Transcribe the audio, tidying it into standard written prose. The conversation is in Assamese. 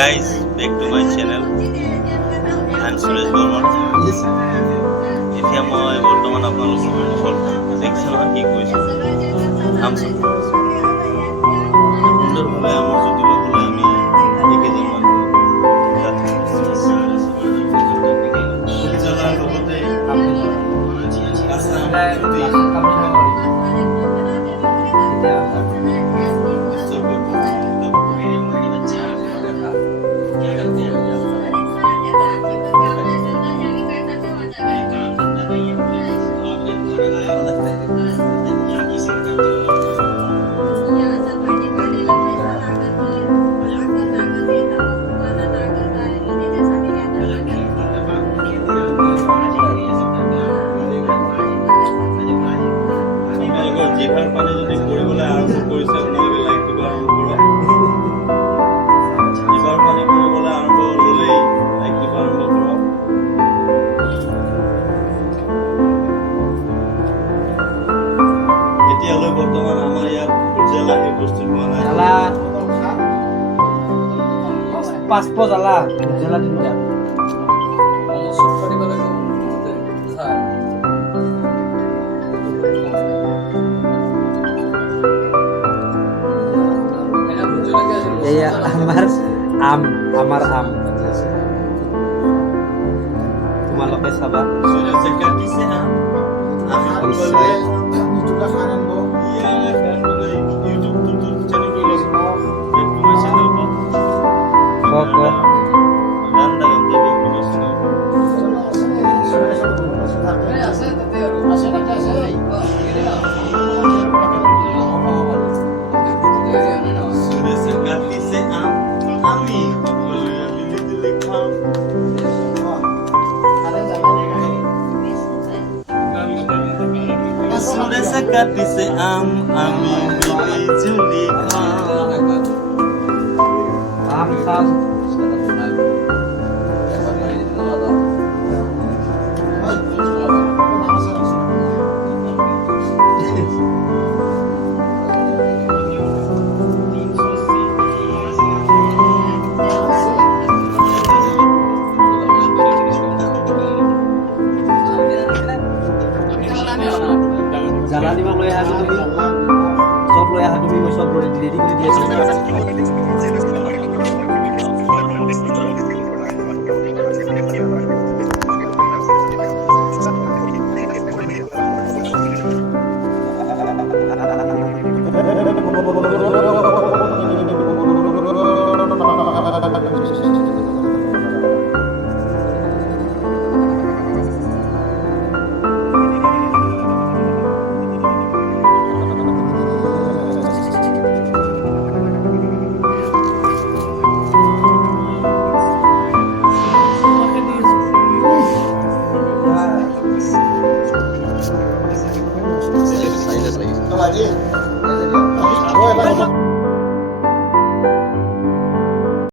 guys, back to my channel. I'm Suresh Burman. এতিয়া মই বৰ্তমান আপোনালোকৰ মুখত দেখিছে নহয় কি কৈছোঁ আম সুন্দৰভাৱে আমৰ জুতি ল'বলৈ আমি এইকেইজনমান জ্বলাৰ লগতে জিভাৰ পানী যদি কৰিবলৈ আৰম্ভ কৰিছে আপোনালোকে লাইক দিব আৰম্ভ কৰক। জিভাৰ পানী কৰিবলৈ আৰম্ভ হ'লেই লাইক দিব আৰম্ভ কৰক। এতিয়ালৈ বৰ্তমান আমাৰ ইয়াত জ্বালা সেই বস্তু পোৱা নাই। পাঁচপ জ্বালা জ্বালা তিনিটা আমার আম তোমালোকে চাবা কাটিছে আম আমি মিলি জুলি আম খাম জ্বালা দিব লৈ আহা তুমি চব লৈ আহা তুমি মই চব ৰেডি কৰি দি আছো